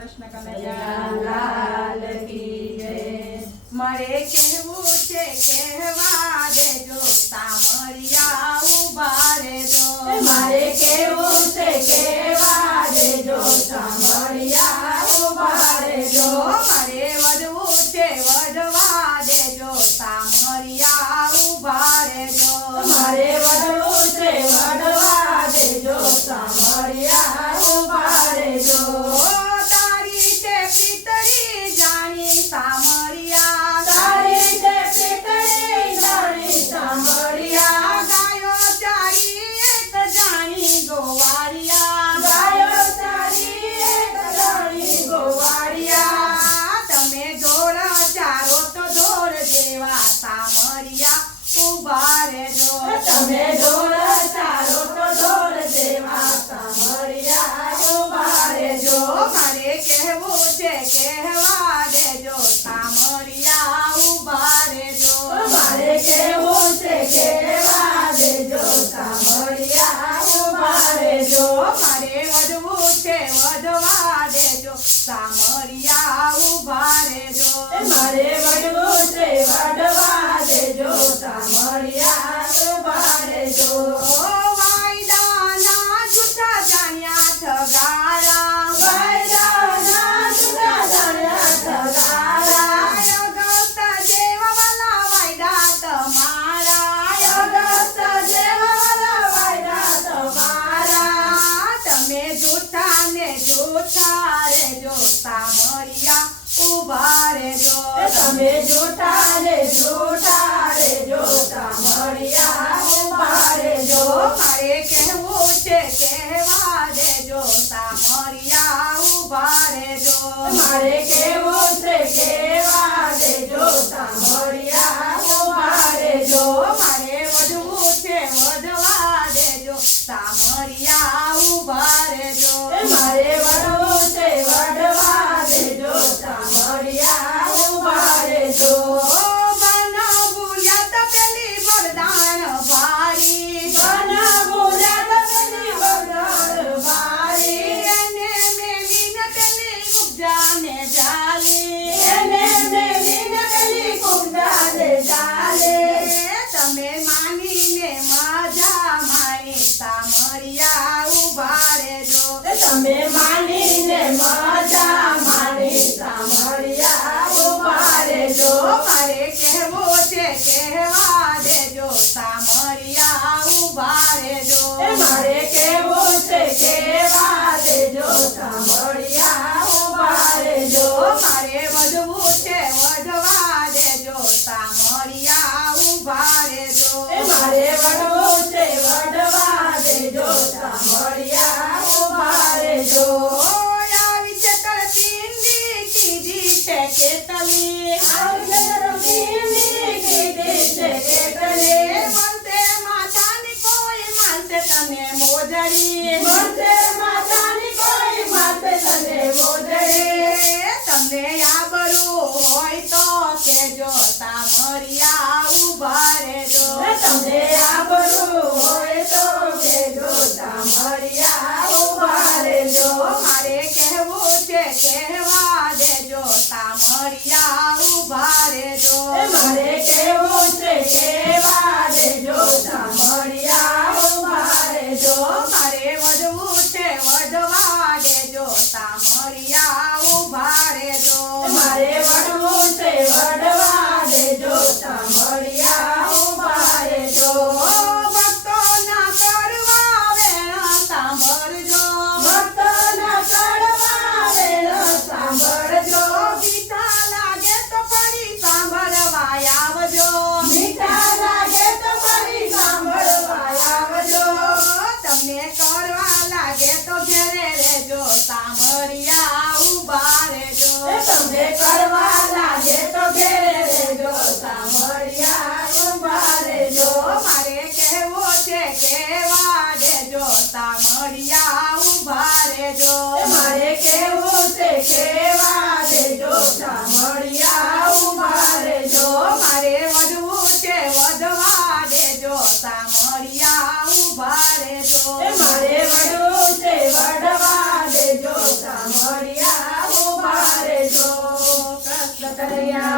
કૃષ્ણ કનૈયાલાલ કી જય। મારે કહેવું છે કહેવા દેજો સામરિયા ઉભા રહેજો। મારે કેવું છે કહેવા દેજો સામરિયા ઉભા રહેજો। મારે વધવું છે વધવા દેજો સામરિયા ઉભા રહેજો। મારે વધવું છે વધવા દેજો સામરિયા ઉભા રહેજો। તારી છે પિતરી જાણી સામરિયા તારી છે પિતળી જાણી સામરિયા ગાયો ચારી એક જાણી ગોવાળિયા ગાયો ચારી એક જાણી ગોવાળિયા તમે ઢોર ચારો તો ઢોર જેવા સામરિયા ઉભા રહેજો। તમે ઢોર ચારો તો ઢોર જેવા સામરિયા ઉભા રહેજો। મારે કહેવું છે કહેવા દેજો સામરિયા ઉભા રહેજો। મારે કેવું છે કહેવા દેજો સામરિયા ઉભા રહેજો। મારે વધવું છે વધવા દેજો સામરિયા ઉભા રહેજો। મારે વડવું છે વડવા દેજો સામરિયા ઉભા રહેજો। વાયદાના જૂઠા જાણ્યા ઠગારા વાયદાના જુદા જાણ્યા ઠગારા અગસ્તા જેવા વાલા વાયદા તમારા અગસ્ત જેવા વાયદા તમારા તમે જૂઠા ને જૂઠા રહેજો સામરિયા ઉભા રહેજો। તમે જૂઠા રે જૂઠા રેજો સામરિયા ઉભા રહેજો। મારે કહેવું છે કહેવા દેજો સામરિયા ઉભા રહેજો। મારે કેવું છે કહેવા દેજો સામરિયા ઉભા રહેજો। મારે વધવું છે વધવા દેજો સામરિયા ઉભા રહેજો। મારે વડવું છે વડવા દેજો સામરિયા ઉભા રહેજો। બન ભૂલ્યા તો પેલી વરદાન ભારી બન ભૂલ્યા તપેલી વરદાન ભારી એને મેલીને પેલી ઉપજાને જાલી એને મેલીને પેલી કુંડાને ચાલે તમે માનીને મજા માણી સામરિયા ઉભા રહેજો। તમે માનીને મજા માણી સામરિયા ઉભા રહેજો। મારે કહેવું છે કહેવા દેજો સામરિયા ઉભા રહેજો। મારે કેવું છે કહેવા દેજો સામરિયા ઉભા રહેજો। મારે વધવું છે વધવા દેજો સામરિયા ઉભા રહેજો। મારે વડવું છે વડવા દેજો સામરિયા ઉભા રહેજો। આવી છે તરફીંદી કીધી છે કેટલી આવજે રમીની કીધી છે કેટલી મળશે માથાની કોઈ માનશે તને મોજડી મળશે માતાની કોઈ માથે તને મોજડી તમને આબરૂ હોય તો કેજો સામરિયા ઉભા રહેજો। તમને આબરૂ હોય તો કેજો સામરિયા ઉભા રહેજો। મારે કહેવું છે કહેવા દેજો સામરિયા ઉભા રહેજો। મારે કેવું છે કહેવા દેજો સામરિયા ઉભા રહેજો। મારે વધવું છે વધવા દેજો સામરિયા ઉભા રહેજો। મારે વડવું છે વડવા દેજો સામરિયા ઉભા રહેજો। ભક્તોના કરવા વેણ સાંભળજો ભક્તોના કડવા વેણ સાંભળજો। મીઠા લાગે તો ફરી સાંભળવા આવજો મીઠા લાગે તો ફરી સાંભળવા આવજો। તમને કરવા લાગે તો ઘેરે રહેજો સામરિયા ઉભા રહેજો। તમને કરવા લાગે તો ઘેરે રહેજો સામરિયા ઉભા રહેજો। મારે કહેવું છે કહેવા દેજો સામરિયા ઉભા રહેજો। મારે કેવું છે કહેવા દેજો સામરિયા ઉભા રહેજો। મારે વધવું છે વધવા દેજો સામરિયા ઉભા રહેજો। મારે વડવું છે વડવા દેજો સામરિયા કનૈયા